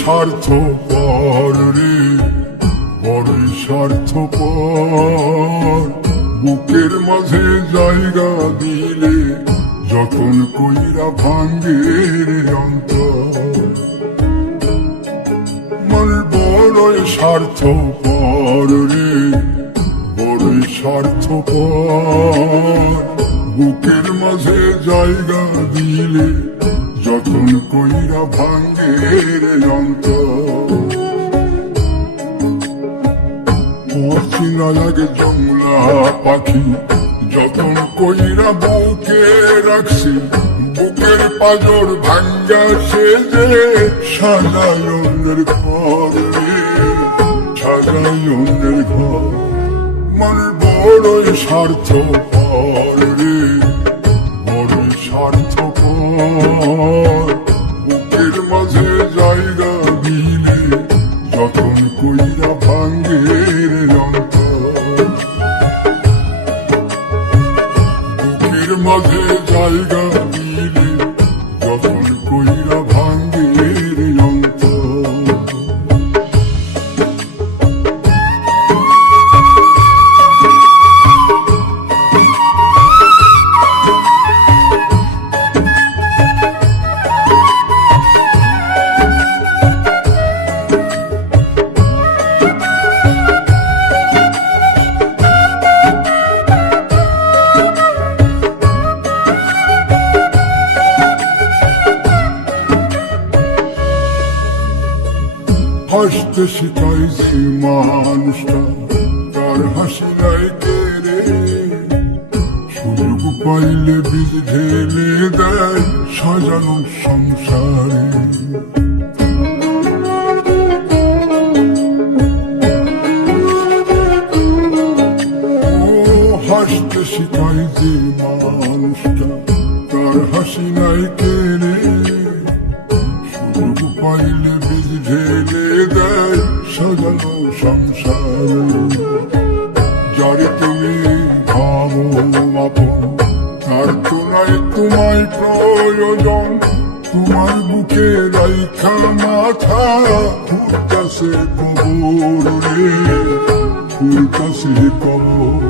স্বার্থপর রে, বড়ই স্বার্থপর। বুকের মাঝে জায়গা দিলে যতন কইরা ভাঙ্গে রে অন্তর। মন বড়ই স্বার্থপর রে, বড়ই স্বার্থপর। বুকের মাঝে জায়গা দিলে যতন কইরা ভাঙ্গে রে অন্তর। অচেনা লাগে জংলা পাখি, যতন কইরা বুকে রাখছি। বুকের পাজর ভাঙ্গা সে যে সাজায় অন্যের ঘর রে, সাজায় অন্যের ঘর। মন বড়ই স্বার্থপর রে, বড়ই স্বার্থপর। বুকের মাঝে জায়গা দিলে যতন কইরা ভাঙ্গে রে অন্তর। বুকের মাঝে জায়গা দিলে যতন কইরা ভাঙ্গে রে অন্তর। হাসতে শিখাইছি মানুষটা, তার হাসি নাই কেড়ে। সুযোগ পাইলে বীজ ঢেলে দেয় সাজানো সংসারে। হাসতে শিখাইছি মানুষটা, তার হাসি নাই কেড়ে। সুযোগ পাইলে বীজ ঢেলে দেয় সাজানো সংসার। যারে তুমি ভাবো আপন, তার তো নাই তোমায় প্রয়োজন। তোমার বুকে রাইখা মাথা ফুটতাছে কবর রে, ফুটতাছে কবর।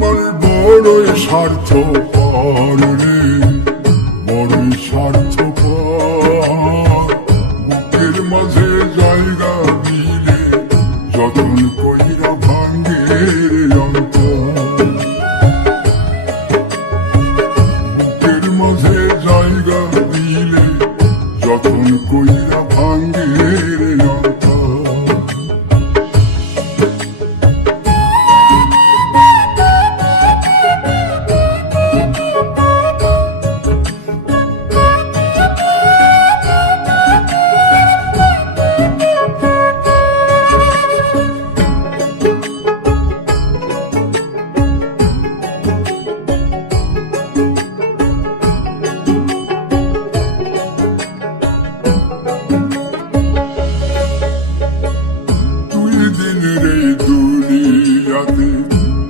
মন বড়ই স্বার্থপর রে, বড়ই স্বার্থপর। বুকের মাঝে জায়গা দিলে যতন কইরা ভাঙ্গে রে অন্তর। বুকের মাঝে জায়গা দিলে যতন কইরা ভাঙ্গে রে অন্তর।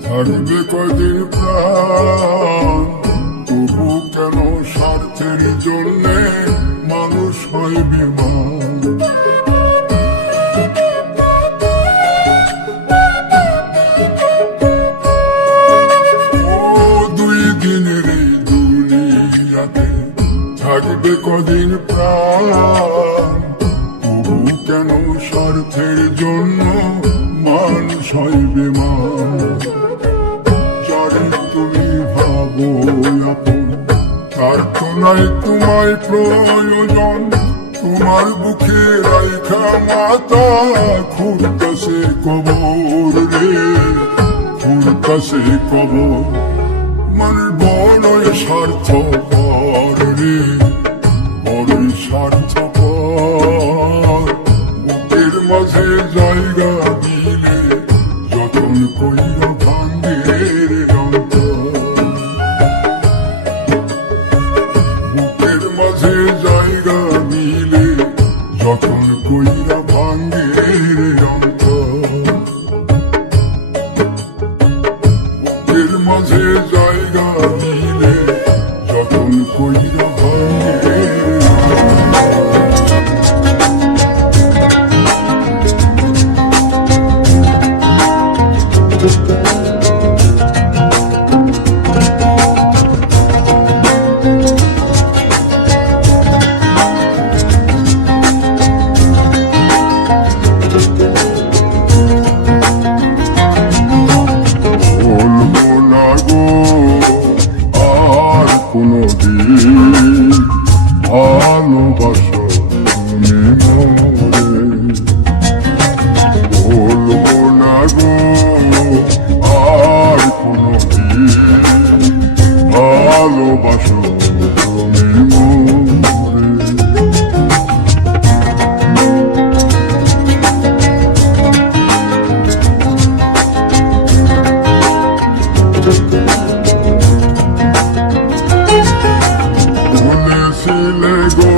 থাকবে কদিন প্রাণ, তবু কেন স্বার্থের জন্যে মানুষ হয় বিমান। দুই দিনের এই দুনিয়াতে থাকবে কদিন প্রাণ, তবু কেন স্বার্থের জন্য মানুষ হয় বিমান। তার তো নাই তোমায় প্রয়োজন। তোমার বুকে রাইখা মাথা খুঁড়তাছে কবর রে, খুঁড়তাছে কবর। মন বড়ই স্বার্থপর রে, বড়ই স্বার্থপর। বুকের মাঝে জায়গা দিলে যতন কইরা ভাঙ্গে রে অন্তর। বুকের মাঝে জায়গা দিলে যতন কইরা ভাঙ্গে রে অন্তর বুকের মাঝে জায়গা দিলে যতন কইরা ভাঙ্গে রে ভালোবাসো তুমি মোরে বলবো না গো আর কোনোদিন ভালোবাসো তুমি মোরে বলেছিলে গো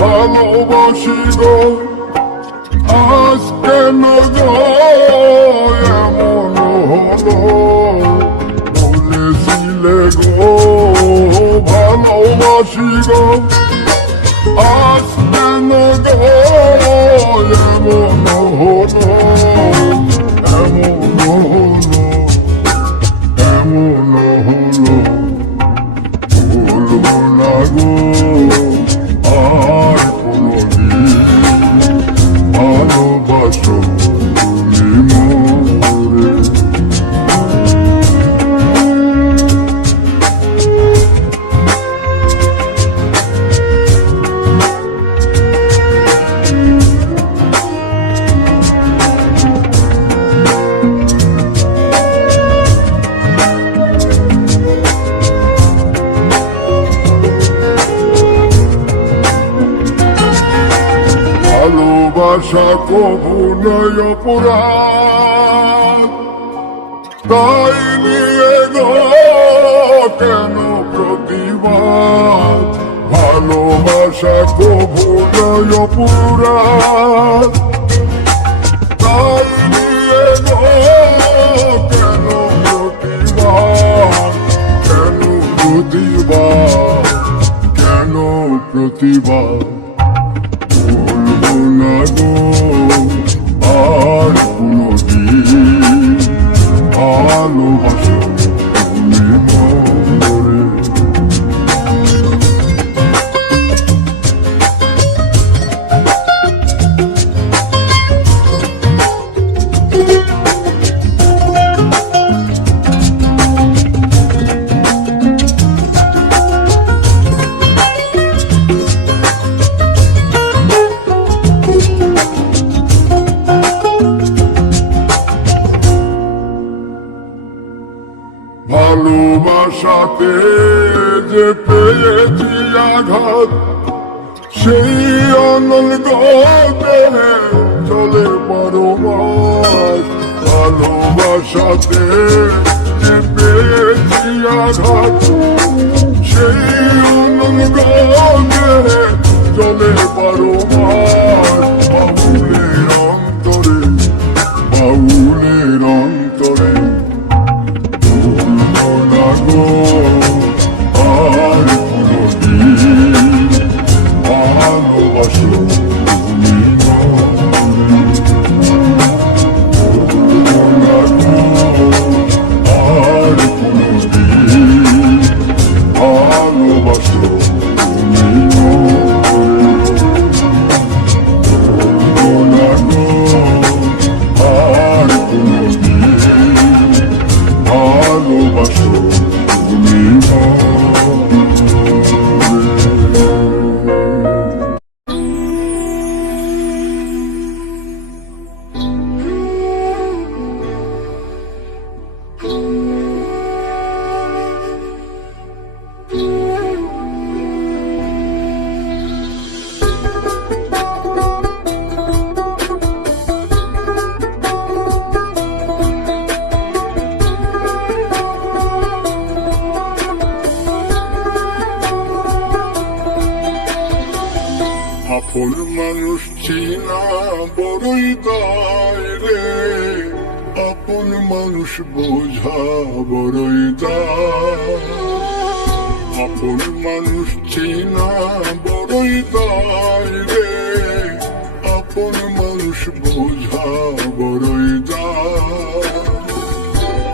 ভালোবাসি গো আজ কেন গো এমন হলো বলেছিলে গো ভালোবাসি গো আজ কেন গো এমন হলো এমন হলো এমন হলো বলবো না গো আর কোনোদিন ভালোবাসো তুমি মোরে ভালোবাসা কবু নয় অপরাধ তাই নিয়ে গো কেন প্রতিবাদ ভালোবাসা কবু নয় অপরাধ তাই নিয়ে গো কেন প্রতিবাদ কেন প্রতিবাদ কেন প্রতিবাদ বলবো না গো আর কোনোদিন ভালোবাসো তুমি মোরে ভালোবাসাতে যে পেয়েছি আঘাত সেই অনল দেহে চলে পরমাস ভালোবাসাতে যে পেয়েছি আঘাত সেই অনল দেহে চলে পরমাস বাউলের অন্তরে বাউলের অন্তরে আর কোনোদিন ভালোবাসো তুমি আর কোনোদিন ভালোবাসো তুমি চেনা বড়ই দায় রে, আপন মানুষ বোঝা বড়ই দায়। আপন মানুষ চেনা বড়ই দায় রে, আপন মানুষ বোঝা বড়ই দায়।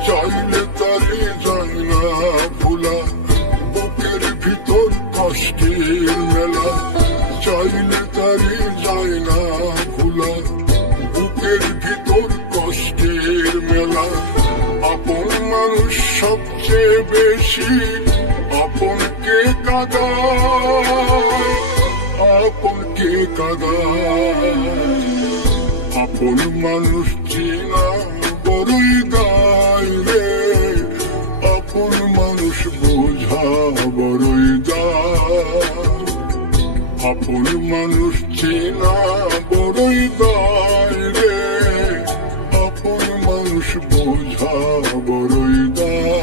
চাইলে তারে যায় না ভোলা, বুকের ভিতর কষ্টের মেলা। চাইলে তারে যায় না ভোলা, বুকের ভিতর কষ্টের মেলা। আপন মানুষ সবচেয়ে বেশি আপনকে কাঁদায়, আপনকে কাঁদায়। আপন মানুষ চেনা বড়ই দায় রে, আপন মানুষ বোঝা বড়ই দায়। আপন মানুষ চেনা বড়ই দায় রে, আপন মানুষ বোঝা বড়ই দায়।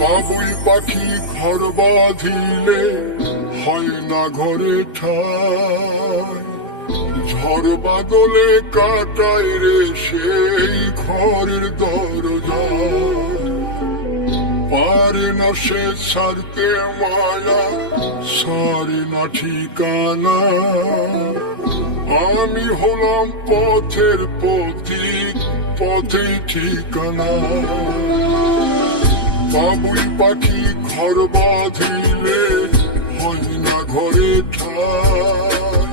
বাবুই পাখি ঘর বাঁধিলে হয় না ঘরে ঠাই, ঝড় বাদলে কাটায় রে সেই ঘরের দরজা। পারে না সে ছাড়তে মায়া, সারে না ঠিকানা। আমি হলাম পথের পথিক, পথেই ঠিকানা। বাবুই পাখি ঘর বাঁধিলে হয় না ঘরে ঠাই,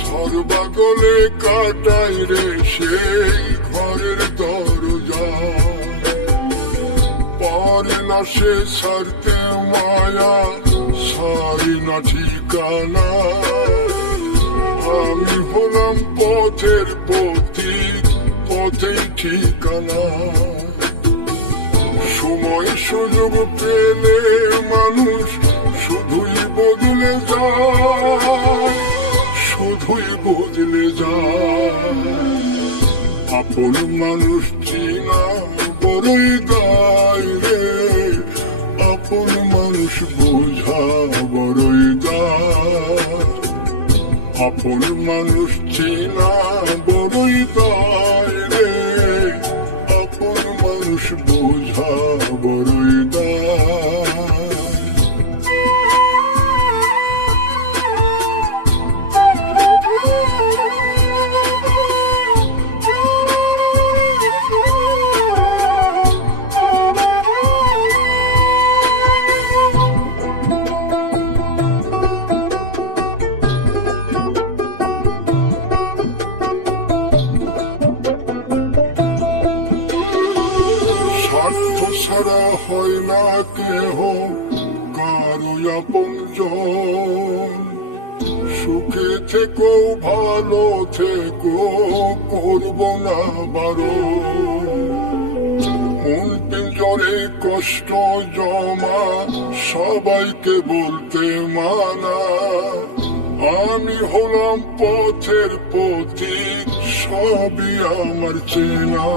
ঝড় বাদলে কাটায় রে সেই ঘরের দরজা। পারে না সে ছাড়তে মায়া, সারে না ঠিকানা। আমি হলাম পথের পথিক, পথেই ঠিকানা। সময় সুযোগ পেলে মানুষ শুধুই বদলে যায়, শুধুই বদলে যায়। আপন মানুষ চেনা বড়ই দায় রে, আপন মানুষ বোঝা বড়ই দায়। আপন মানুষ চেনা বড়ই দায় রে, আপন মানুষ বোঝা বড়ই দায়। স্বার্থ ছাড়া হয় না কেহ কারো আপনজন। সুখে থেকো ভালো থেকো, করব না বারণ। মন পিঞ্জরে কষ্ট জমা, সবাইকে বলতে মানা। আমি হলাম পথের পথিক, সবই আমার চেনা।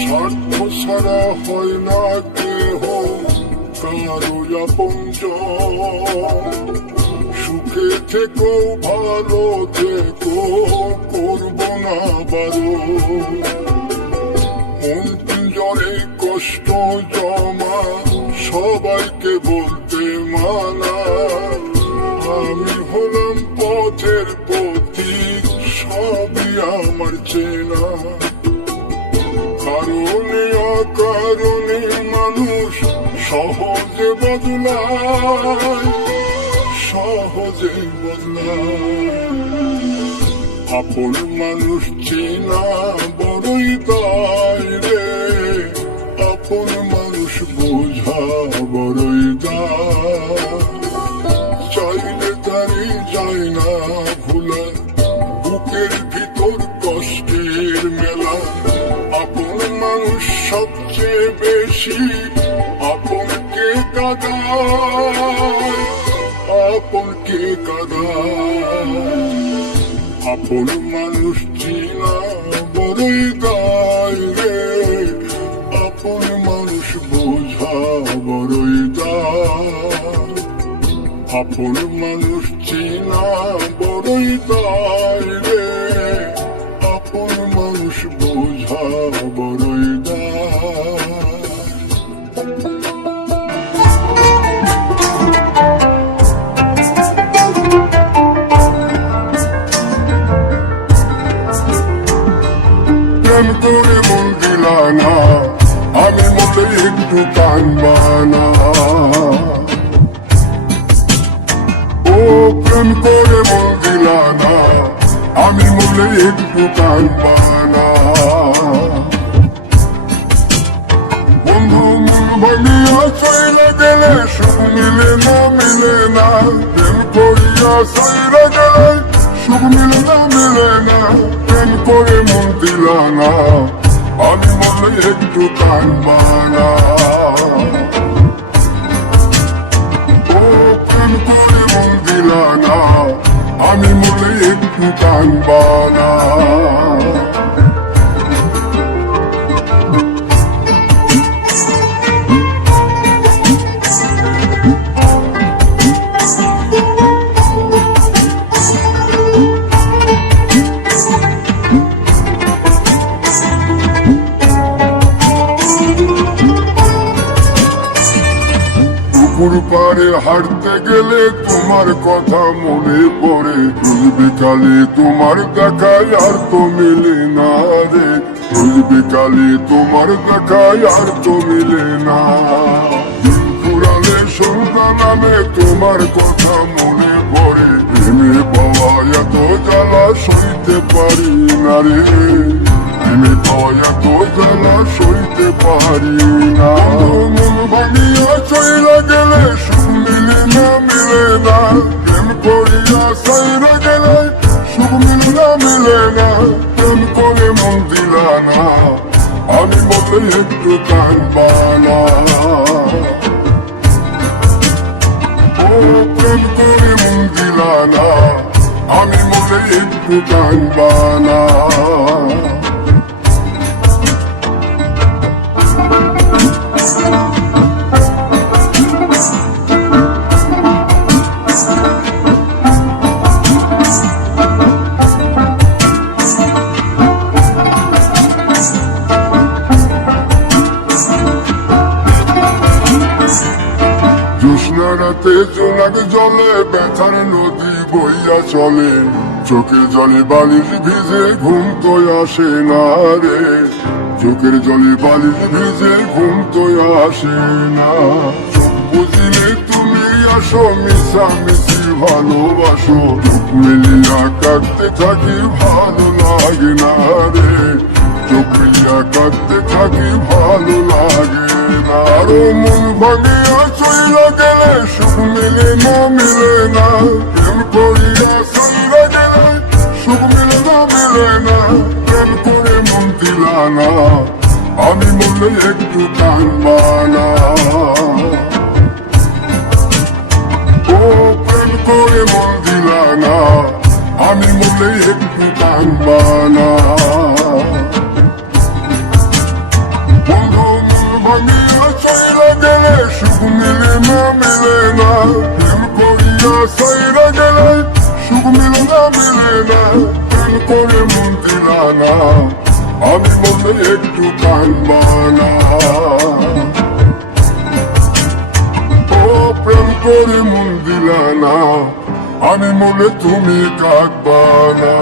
স্বার্থ ছাড়া হয় না কেহ কারো আপনজন। সুখে থেকো ভালো থেকো, করব না বারণ। মন পিঞ্জরে কষ্ট জমা, সবাইকে বলতে মানা। আমি হলাম পথের পথিক, সবই আমার চেনা। কারণে অকারণে মানুষ সহজে বদলায়, সহজে বদলায়। আপন মানুষ চেনা বড়ই দায় রে, আপন মানুষ বোঝা বড়ই দায়। চাইলে তারে যায় না ভোলা, বুকের ভিতর কষ্টের মেলা। আপন মানুষ সবচেয়ে বেশি আপনকে কাঁদায়, আপনকে কাঁদায়। আপন মানুষ চিনা বড়ই দায় রে, আপন মানুষ বোঝা বড়ই দায়। আপন মানুষ চিনা বড়ই দায় রে, আপন মানুষ বোঝা বড়ই দায়। প্রেম করে মন দিলা না, আমি মতে একটু কানবানা। ও প্রেম করে মন দিলা না, আমি মনে একটু কানবানা। বন্ধু মন ভাঙিয়া চইলা গেলে সুখ মিলে না, মিলে না। প্রেম করিয়া চইলা গেলে সুখ মিলে না, মিলে না। প্রেম করে মন দিলা না, আমি মনে একটু কানবানা। ও প্রেম করে মন দিলা না, আমি মনে একটু কানবানা। পুকুর পাড়ে হাঁটতে গেলে তোমার কথা মনে পড়ে, রোজ বিকালে তোমার দেখায় আর তো মিলে না রে, রোজ বিকালে তোমার দেখায় আর তো মিলে না। ফুরালে সন্ধ্যা নামে তোমার কথা মনে পড়ে, প্রেমে পাওয়া এত জ্বালা সইতে পারি না রে, প্রেমে পাওয়া এত জ্বালা সইতে পারি না। মন ভাঙিয়া চইলা গেলে সুখ মিলে না, মিলে না। প্রেম করিয়া চইলা গেলে সুখ মিলে না, মিলে না। প্রেম করে মন দিলা না, আমি মতে একটু কানবানা। ও প্রেম করে মন দিলা না, আমি মনে একটু কানবানা। জ্যোৎস্না রাতে জোনাক জলে ব্যথার নদী বইয়া চলে, চোখের জলে বালিশ ভিজে ঘুম তো আসে না রে, চোখের জলে বালিশ ভিজে ঘুম তো আসে না। চোখ বুঝিলে তুমি আসো, মিশামিশি ভালোবাসো, চোখ মিলিয়া কাঁদতে থাকি ভালো লাগে না রে, চোখ মিলিয়া কাঁদতে থাকি ভালো লাগে না। আরো মন ভাঙিয়া চইলা গেলে সুখ মিলে না, মিলে না। প্রেম করিয়া চইলা গেলে সুখ মিলে না, মিলে না। প্রেম করে মন দিলা না, আমি মনে একটু কানবানা। ও প্রেম করে মন দিলা না, আমি মনে একটু কানবানা। বন্ধু মন ভাঙিয়া চইলা গেলে সুখ মিলে না, মিলে না। প্রেম করিয়া চইলা গেলে সুখ মিলে না, মিলে না। প্রেম করে মন দিলা না, আমি মনে একটু কানবানা। ও প্রেম করে মন দিলা না, আমি মনে তুমি কাঁদবানা।